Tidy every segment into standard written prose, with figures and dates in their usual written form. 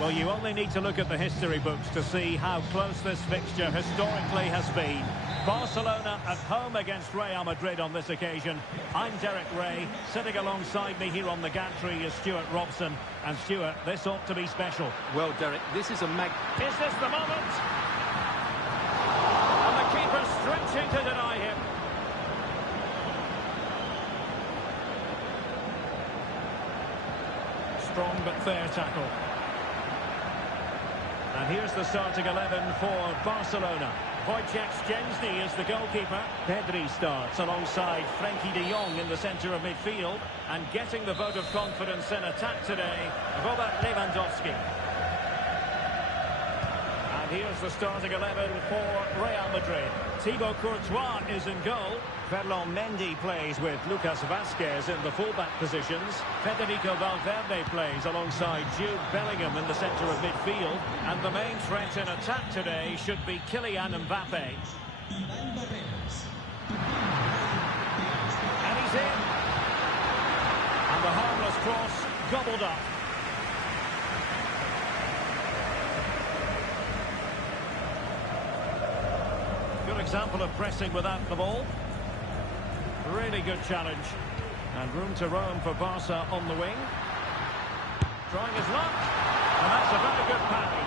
Well, you only need to look at the history books to see how close this fixture historically has been. Barcelona at home against Real Madrid on this occasion. I'm Derek Ray. Sitting alongside me here on the gantry is Stuart Robson. And Stuart, this ought to be special. Well, Derek, this is a Is this the moment? And the keeper stretching to deny him. Strong but fair tackle. And here's the starting 11 for Barcelona. Wojciech Szczęsny is the goalkeeper. Pedri starts alongside Frenkie de Jong in the centre of midfield. And getting the vote of confidence in attack today, Robert Lewandowski. And here's the starting 11 for Real Madrid. Thibaut Courtois is in goal. Ferland Mendy plays with Lucas Vazquez in the fullback positions. Federico Valverde plays alongside Jude Bellingham in the centre of midfield. And the main threat in attack today should be Kylian Mbappe. And he's in. And the harmless cross gobbled up. Good example of pressing without the ball. Really good challenge. And room to roam for Barca on the wing. Trying his luck. And that's a very good parry.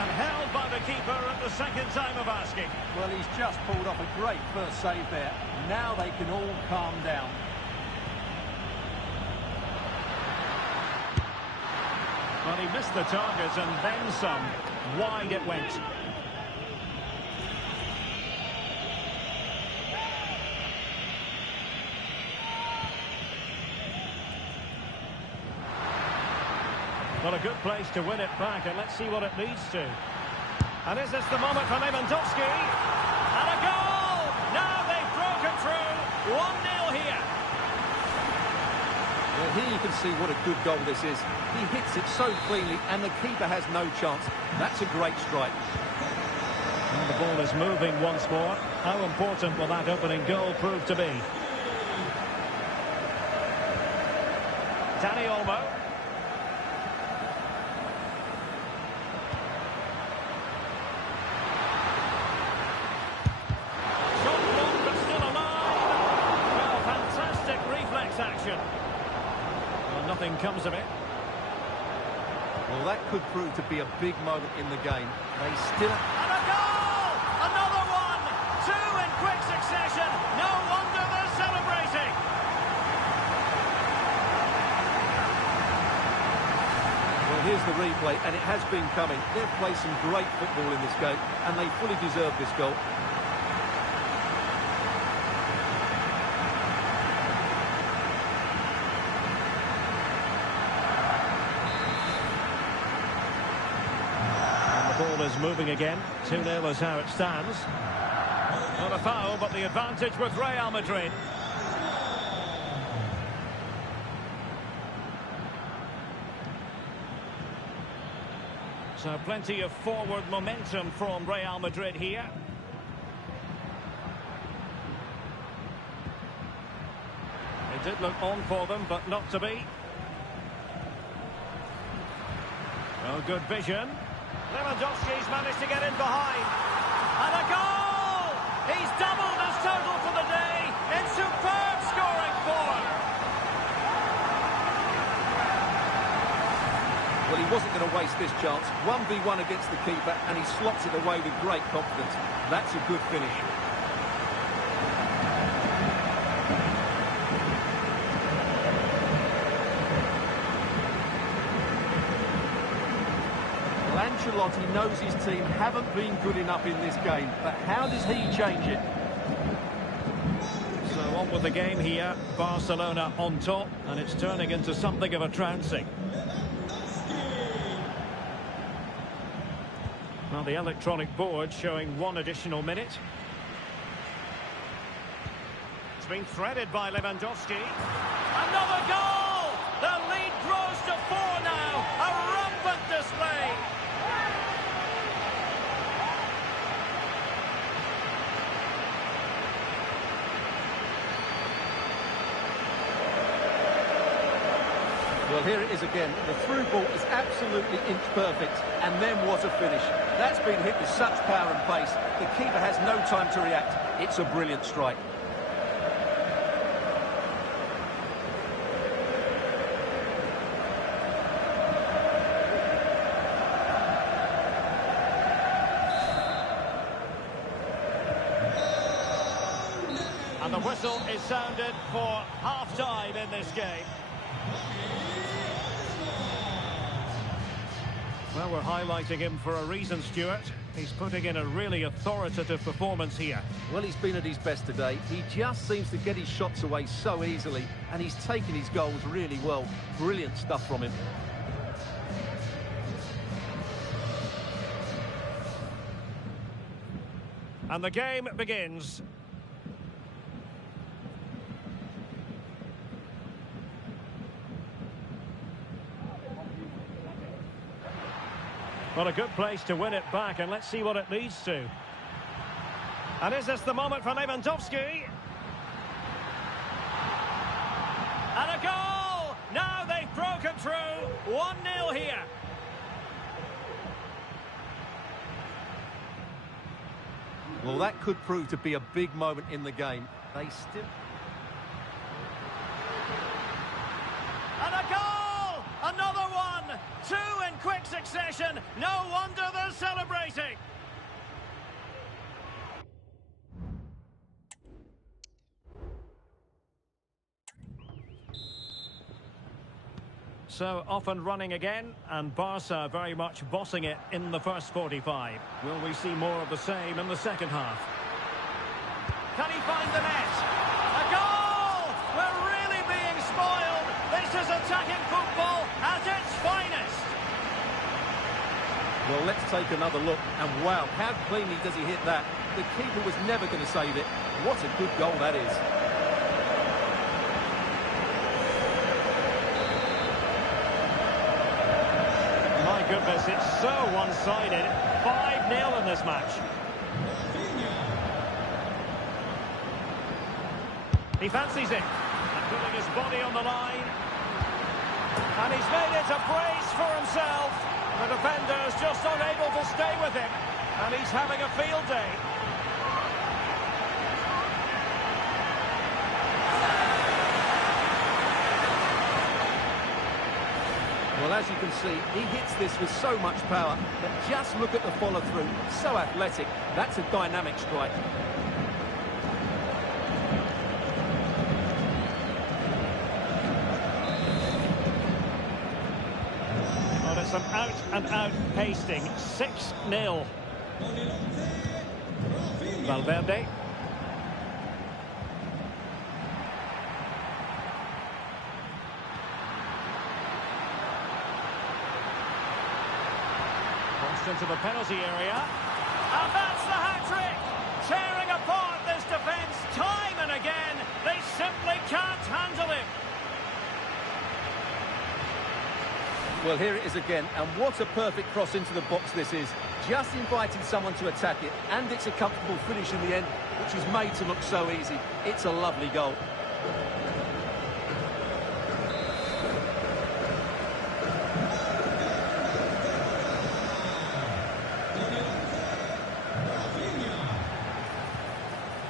And held by the keeper at the second time of asking. Well, he's just pulled off a great first save there. Now they can all calm down. Well, he missed the target and then some. Wide it went. Well, a good place to win it back, and let's see what it leads to. And is this the moment for Lewandowski? And a goal! Now they've broken through. 1-0 here. Well, here you can see what a good goal this is. He hits it so cleanly, and the keeper has no chance. That's a great strike. And the ball is moving once more. How important will that opening goal prove to be? Dani Olmo. Action. Well, nothing comes of it. Well, that could prove to be a big moment in the game. They still... And a goal! Another one! Two in quick succession. No wonder they're celebrating. Well, here's the replay, and it has been coming. They've played some great football in this game, and they fully deserve this goal. Ball is moving again. 2-0 is how it stands. Not a foul, but the advantage with Real Madrid. So plenty of forward momentum from Real Madrid here. It did look on for them, but not to be. Well, good vision. Lewandowski's managed to get in behind. And a goal! He's doubled his total for the day in superb scoring form. Well, he wasn't going to waste this chance. 1v1 against the keeper, and he slots it away with great confidence. That's a good finish. Ancelotti knows his team haven't been good enough in this game, but how does he change it? So on with the game here. Barcelona on top, and it's turning into something of a trouncing. Well, the electronic board showing one additional minute. It's been threaded by Lewandowski. Another goal! The lead grows to 4 now. A rampant display. Well, here it is again. The through ball is absolutely inch perfect. And then what a finish. That's been hit with such power and pace. The keeper has no time to react. It's a brilliant strike. And the whistle is sounded for half-time in this game. Well, we're highlighting him for a reason, Stuart. He's putting in a really authoritative performance here. Well, he's been at his best today. He just seems to get his shots away so easily, and he's taken his goals really well. Brilliant stuff from him. And the game begins. Well, a good place to win it back, and let's see what it leads to. And is this the moment for Lewandowski? And a goal! Now they've broken through. 1-0 here. Well, that could prove to be a big moment in the game. They still... And a goal! Another one! Two in quick succession. No wonder they're celebrating. So, off and running again, and Barca very much bossing it in the first 45. Will we see more of the same in the second half? Can he find the net? A goal! We're really being spoiled. This is attacking football at its finest. Well, let's take another look. And wow, how cleanly does he hit that? The keeper was never going to save it. What a good goal that is. My goodness, it's so one-sided. 5-0 in this match. He fancies it. And putting his body on the line. And he's made it a brace for himself. The defender's just unable to stay with him. And he's having a field day. Well, as you can see, he hits this with so much power, but just look at the follow-through. So athletic. That's a dynamic strike. Well, it's an out-and-out pasting. 6-0. Valverde. Into the penalty area, and that's the hat-trick, tearing apart this defence time and again. They simply can't handle him. Well, here it is again, and what a perfect cross into the box this is. Just inviting someone to attack it, and it's a comfortable finish in the end, which is made to look so easy. It's a lovely goal.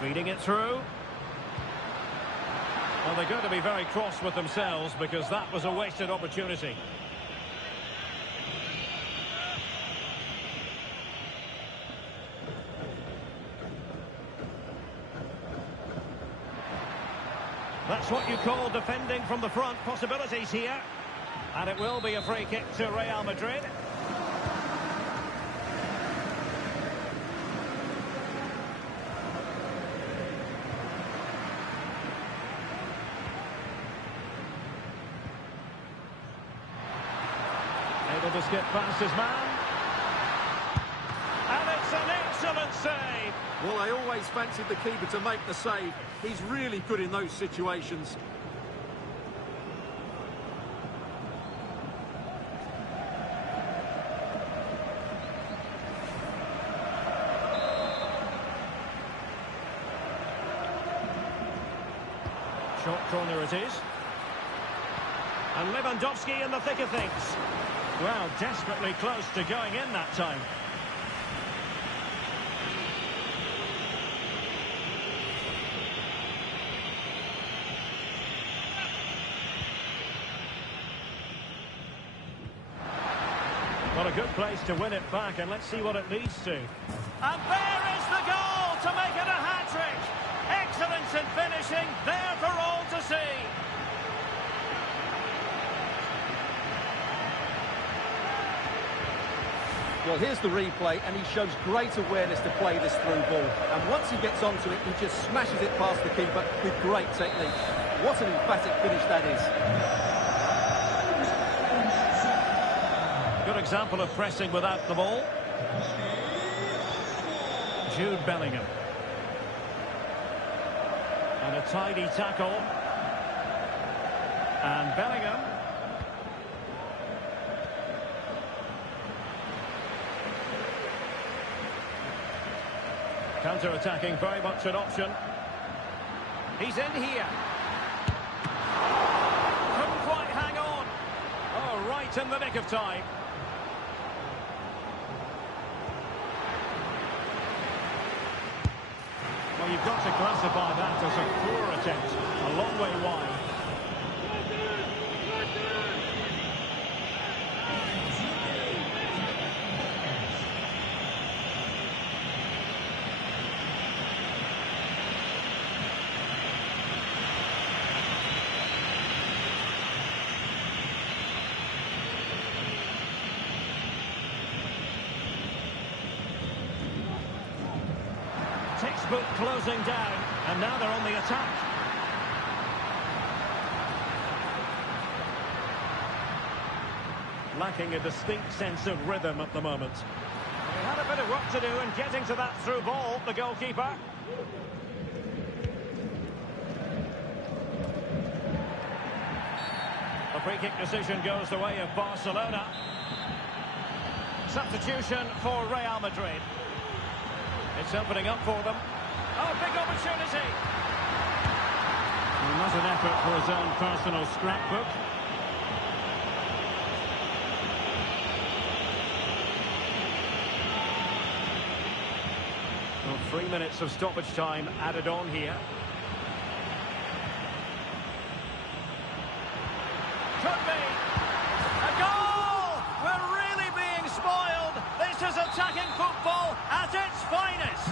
Feeding it through. Well, they're going to be very cross with themselves because that was a wasted opportunity. That's what you call defending from the front. Possibilities here. And it will be a free kick to Real Madrid. Able to skip past his man. And it's an excellent save. Well, I always fancied the keeper to make the save. He's really good in those situations. Short corner it is. And Lewandowski in the thick of things. Well, desperately close to going in that time. Well, a good place to win it back, and let's see what it leads to. And there is the goal to make it a hat-trick. Excellence in finishing, there for all to see. Well, here's the replay, and he shows great awareness to play this through ball. And once he gets onto it, he just smashes it past the keeper with great technique. What an emphatic finish that is. Good example of pressing without the ball. Jude Bellingham. And a tidy tackle. And Bellingham. Counter-attacking, very much an option. He's in here. Couldn't quite hang on. Oh, right in the nick of time. Well, you've got to classify that as a poor attempt. A long way wide. Textbook closing down, and now they're on the attack. Lacking a distinct sense of rhythm at the moment. He had a bit of work to do in getting to that through ball, the goalkeeper. The free kick decision goes the way of Barcelona. Substitution for Real Madrid. It's opening up for them. Oh, big opportunity. Well, not an effort for his own personal scrapbook. Well, 3 minutes of stoppage time added on here. Could be. A goal! We're really being spoiled. This is attacking football at its finest.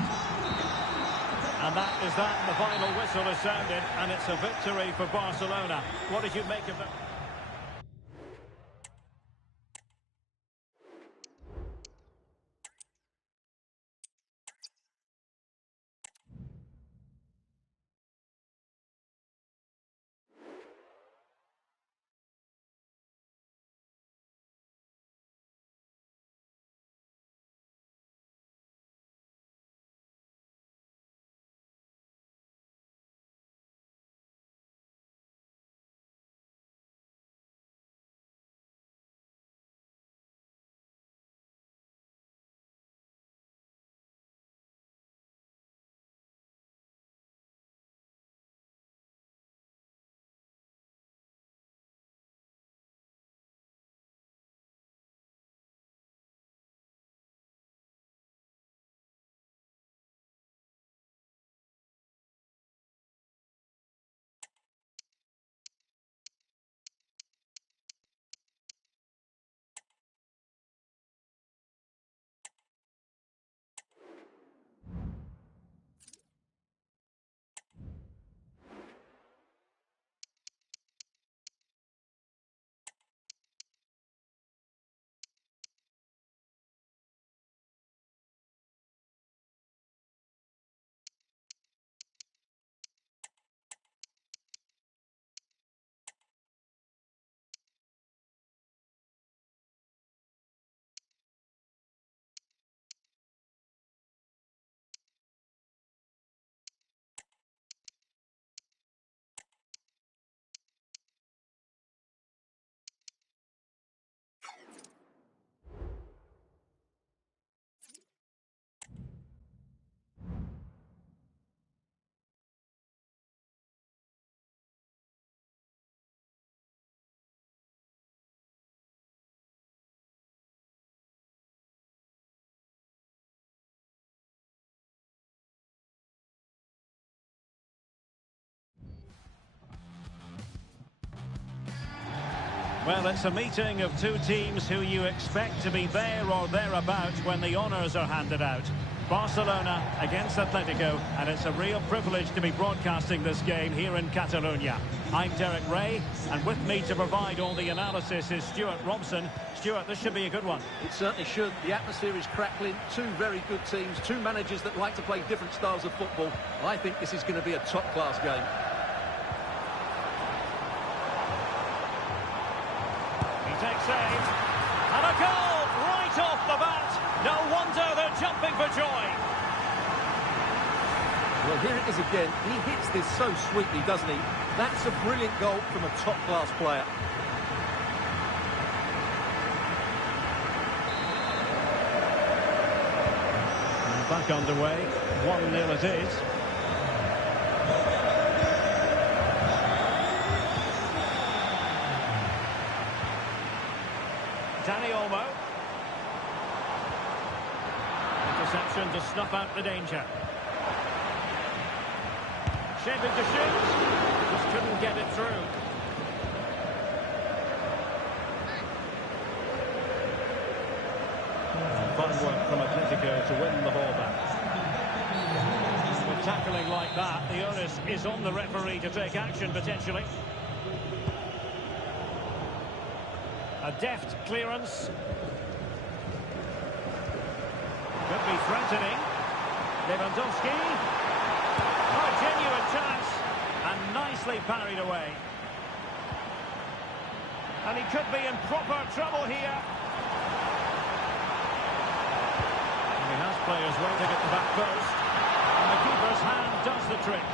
And that is that. The final whistle has sounded, and it's a victory for Barcelona. What did you make of that? Well, it's a meeting of two teams who you expect to be there or thereabouts when the honours are handed out. Barcelona against Atletico, and it's a real privilege to be broadcasting this game here in Catalonia. I'm Derek Ray, and with me to provide all the analysis is Stuart Robson. Stuart, this should be a good one. It certainly should. The atmosphere is crackling. Two very good teams, two managers that like to play different styles of football. I think this is going to be a top-class game. He takes aim, and a goal right off the bat. No wonder they're jumping for joy. Well, here it is again. He hits this so sweetly, doesn't he? That's a brilliant goal from a top-class player. And back underway. 1-0 it is. Dani Olmo. Interception to snuff out the danger. Shaping to shoot. Just couldn't get it through. Fun work from Atletico to win the ball back. With tackling like that, the onus is on the referee to take action potentially. A deft clearance. Could be threatening. Lewandowski. Oh, a genuine chance. And nicely parried away. And he could be in proper trouble here. And he has players waiting at the back post. And the keeper's hand does the trick.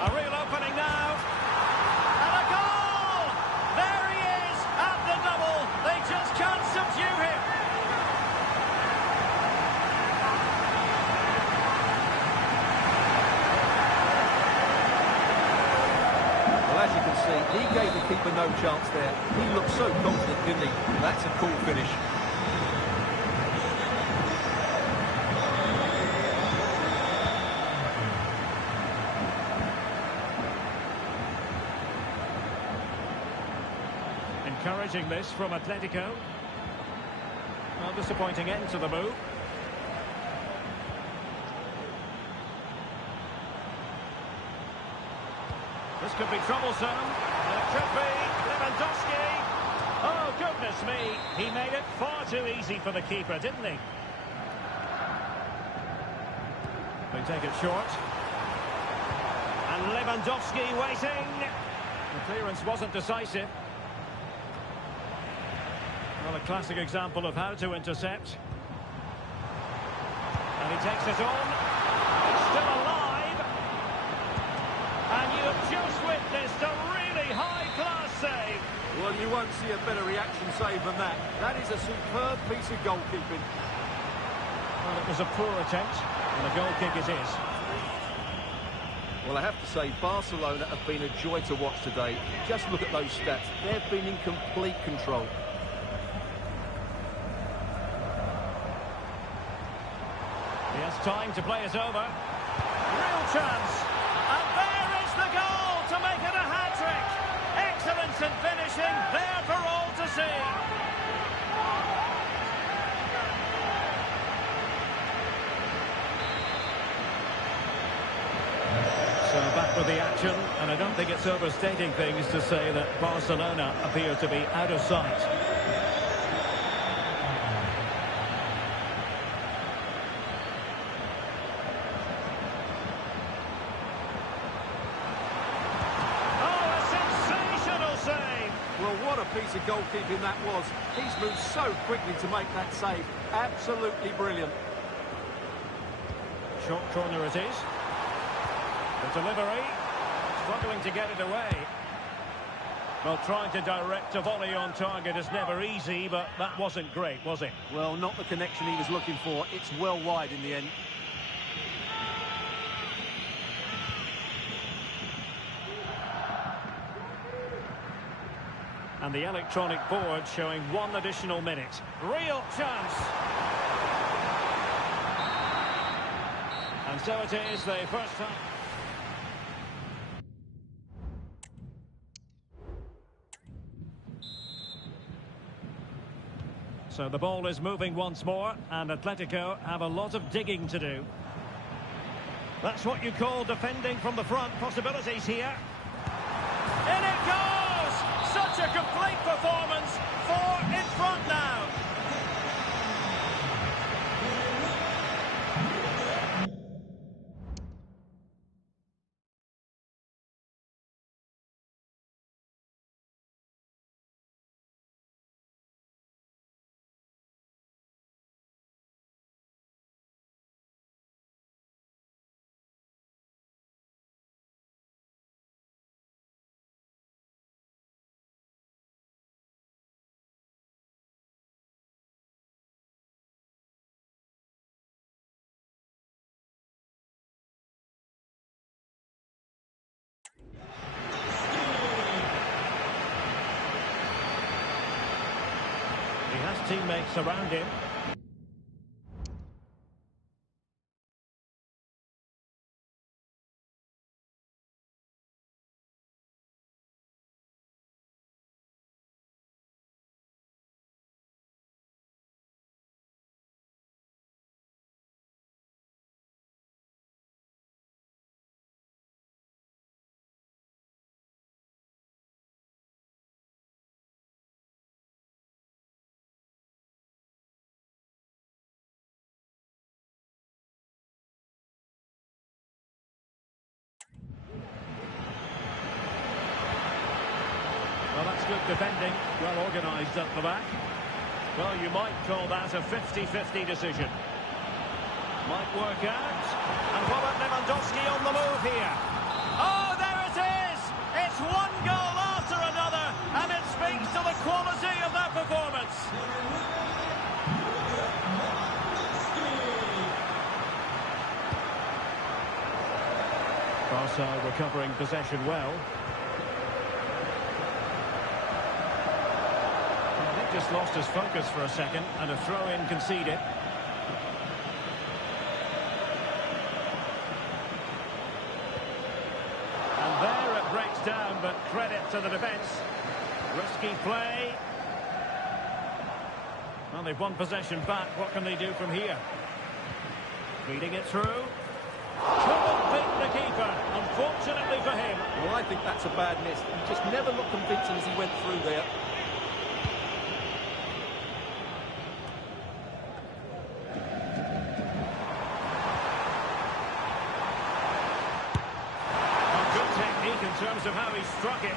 A real opening now. And a goal! There he is at the double. They just can't subdue him. Well, as you can see, he gave the keeper no chance there. He looked so confident, didn't he? That's a cool finish. Encouraging this from Atletico. Well, disappointing end to the move. This could be troublesome. It could be Lewandowski. Oh, goodness me. He made it far too easy for the keeper, didn't he? They take it short. And Lewandowski waiting. The clearance wasn't decisive. Well, a classic example of how to intercept. And he takes it on. It's still alive. And you have just witnessed a really high-class save. Well, you won't see a better reaction save than that. That is a superb piece of goalkeeping. Well, it was a poor attempt, and a goal kick it is. Well, I have to say, Barcelona have been a joy to watch today. Just look at those stats. They've been in complete control. He has time to play it over. Real chance. And there is the goal to make it a hat-trick. Excellence in finishing, there for all to see. So back with the action, and I don't think it's overstating things to say that Barcelona appear to be out of sight. Piece of goalkeeping that was. He's moved so quickly to make that save. Absolutely brilliant. Short corner it is. The delivery, struggling to get it away. Well, trying to direct a volley on target is never easy, but that wasn't great, was it? Well, not the connection he was looking for. It's well wide in the end. And the electronic board showing 1 additional minute. Real chance. And so it is, the first time. So the ball is moving once more, and Atletico have a lot of digging to do. That's what you call defending from the front. Possibilities here. In it goes! Such a complete performance. 4 in front now. He has teammates around him. Well, that's good defending, well organised at the back. Well, you might call that a 50-50 decision. Might work out. And Robert Lewandowski on the move here. Oh, there it is! It's one goal after another, and it speaks to the quality of that performance. Barca recovering possession well. Just lost his focus for a second, and a throw-in conceded. And there it breaks down, but credit to the defence. Risky play. Well, they've won possession back. What can they do from here? Feeding it through. Couldn't beat the keeper, unfortunately for him. Well, I think that's a bad miss. He just never looked convincing as he went through there. In terms of how he struck it.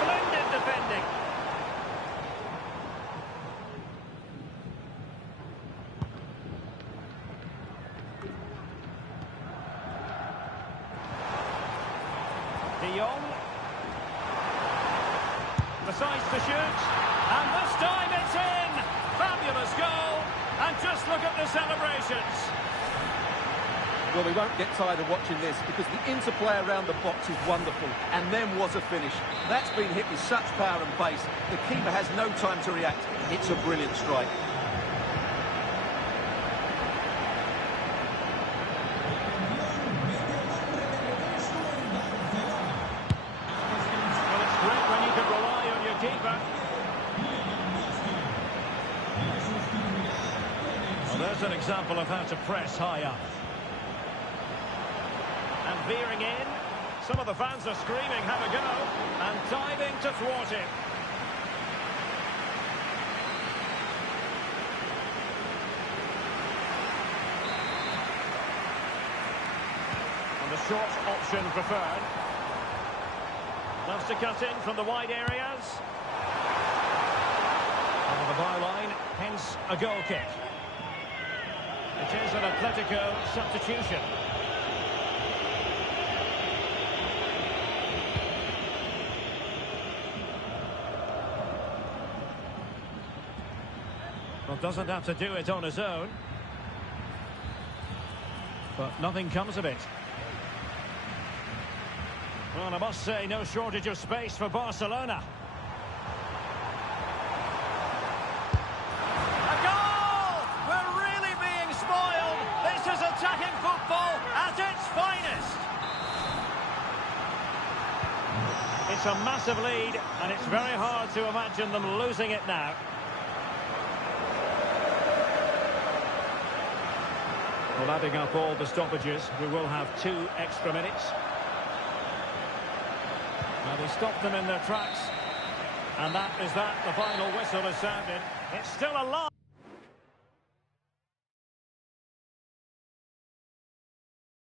Splendid defending. De Jong decides to shoot, and this time it's in! Fabulous goal, and just look at the celebrations. Well, we won't get tired of watching this because the interplay around the box is wonderful, and then was a finish. That's been hit with such power and pace. The keeper has no time to react. It's a brilliant strike. Keeper. Well, there's an example of how to press high up. And veering in. Some of the fans are screaming, have a go. And diving to thwart it. And the short option preferred. Loves to cut in from the wide areas. Over the byline, hence a goal kick. It is an Atletico substitution. Well, doesn't have to do it on his own. But nothing comes of it. Well, I must say, no shortage of space for Barcelona. It's a massive lead, and it's very hard to imagine them losing it now. Well, adding up all the stoppages, we will have 2 extra minutes. Now they stopped them in their tracks. And that is that. The final whistle is sounded. It's still alive.